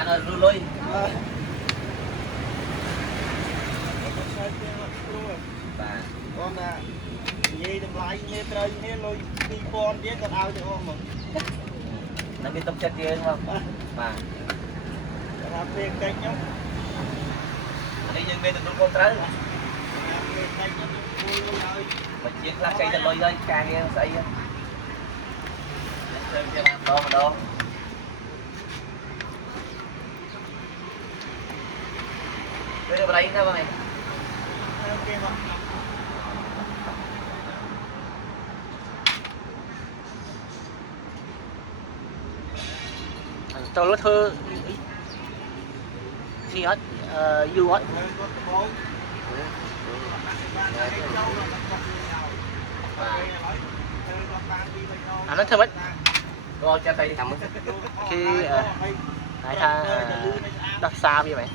thằng ơi rui lui con là gì đừng lại nghe trời nghe lôi đi con biết còn ao thì không mà nó bị tông chết kia đúng không mà làm việc canh nhá đi nhưng bên tụi con trái mà chiếc lá cây lên lôi đây càng nghe xảy ra chơi chơi làm đâu mà đâu bây giờ vào đây đâu này tao lướt thơ gì hết du hết nó thơm ít rồi cho tay nằm khi này tha đất xa như vậy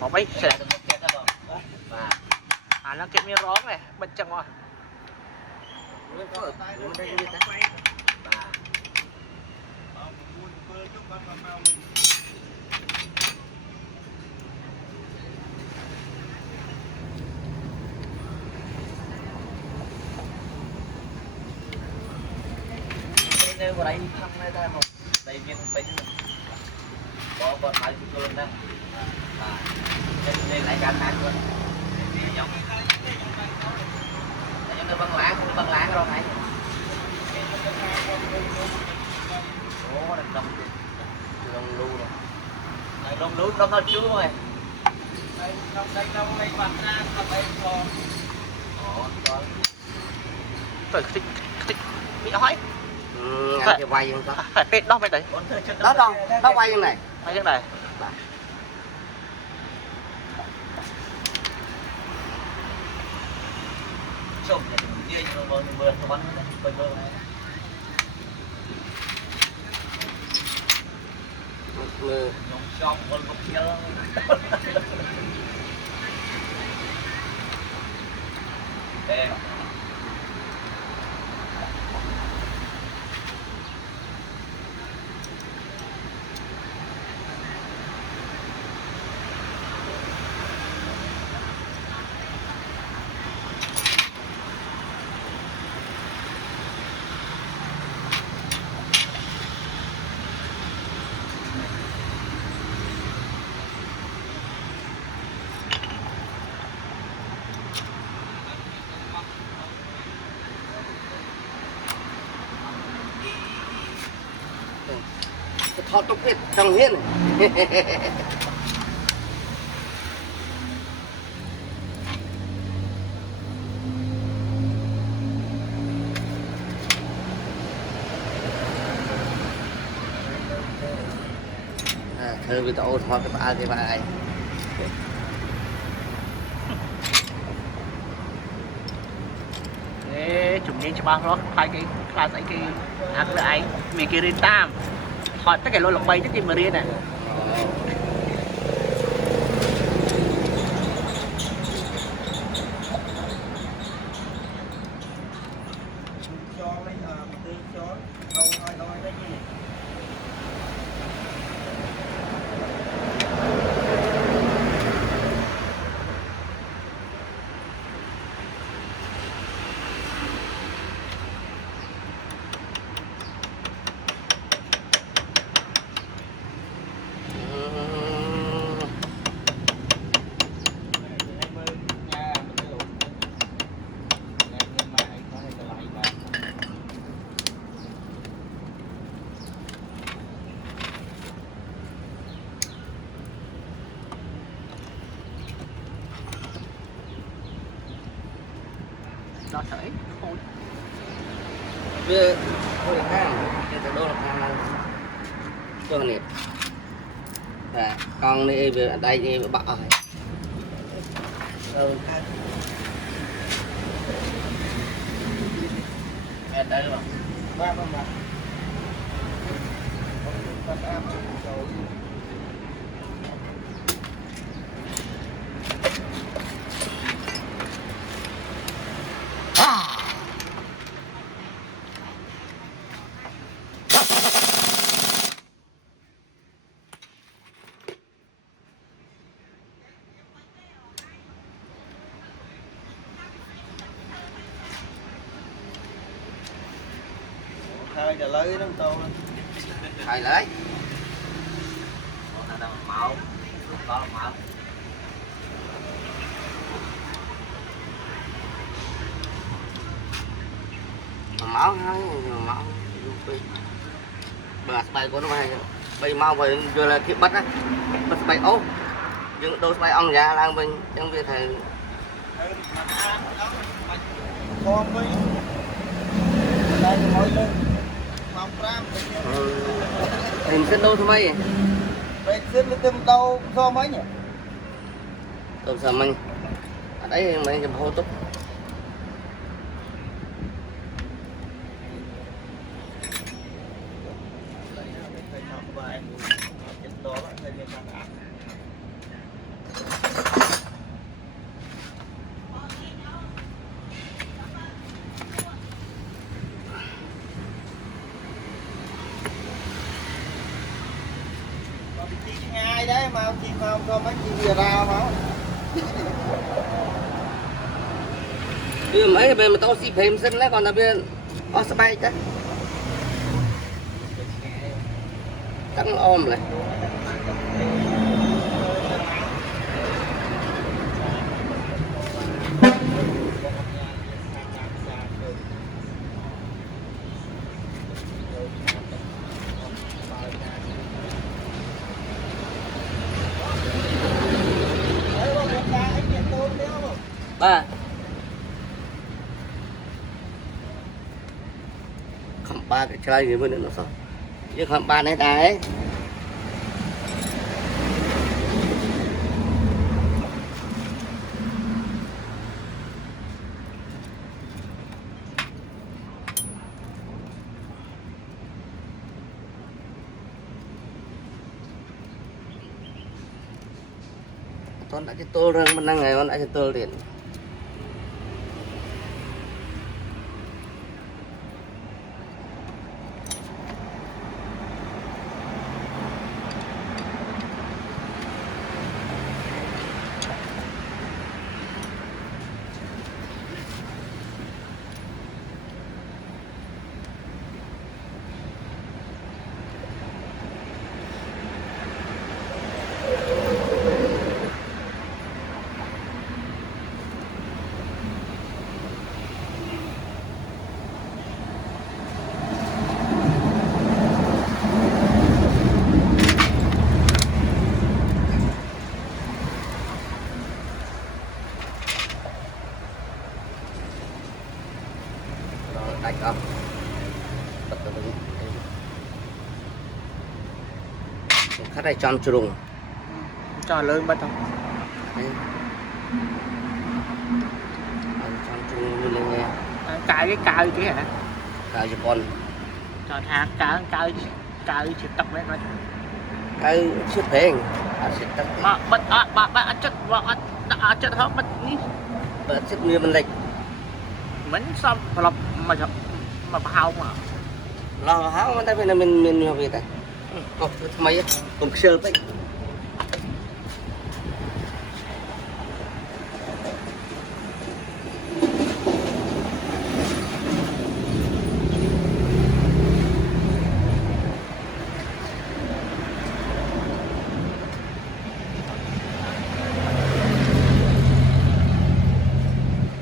một mấy xe nó kẹp miếng rón này bên chân quá đây vào đây thăm đây ta một đây viên bên có bọn hai chục luôn đó đây lại cả tháng luôn giống nó băng lá rồi này ố đông lu rồi này đông lu đông hơn chú rồi đây bật ra tập đây còn rồi thích bị hỏi anh thì quay không có phải đó phải đấy đó đâu nó quay như này quay như này sụp kia vừa bắn vừa này nhông trong con gục kia đây thọ tục hết trong hiên thơ với tao thọ cái ba cái bài chúng nhiên cho bao đó khai cái ăn lại vì kia riêng tam họ tất cả lôi lọc bay tất nhiên mà riêng này đó sợi khôi về thôi là cái đô là khang cho này con này về đây đi bạ em đây luôn ba con mà hai là lấy nó to Thầy lấy. Còn là mạo, có mạo. Máu thôi, máu. Bà bay của nó bay, bay mau về vừa là cái bắt á, bắt bay ốp, nhưng đôi bay ong già lang bên trong việc thầy. con với đây mỗi lần mong ram Hình xin đâu thôi mấy? vậy xin nó tìm đâu so mấy nhỉ? Đâu sao mình? Ở đấy mình chụp hô túc. Ngay đấy mà chị không có mấy chị vừa ra mà Mấy bên mà tao xí phèm xin lấy còn là bên ó sắp bay chứ. Cắn ôm lại. Ba không ba cái chơi gì bên nó sao chứ không ba này đấy con đã cái tô rừng mình đang ngày con đã cái tô liền đánh không bật vào đây khát này tròn trùng cho lớn bắt không tròn trùng lên nghe cái cao chứ hả cao cho con cho thang cao chỉ tập đấy nó cao chiếc phèn chiếc tắc bà chất hết mất ní bật chiếc mưa bên lệch vẫn xong lọc mà hao mà lo háo mà ta phải là mình về đây mấy cùng sơ vậy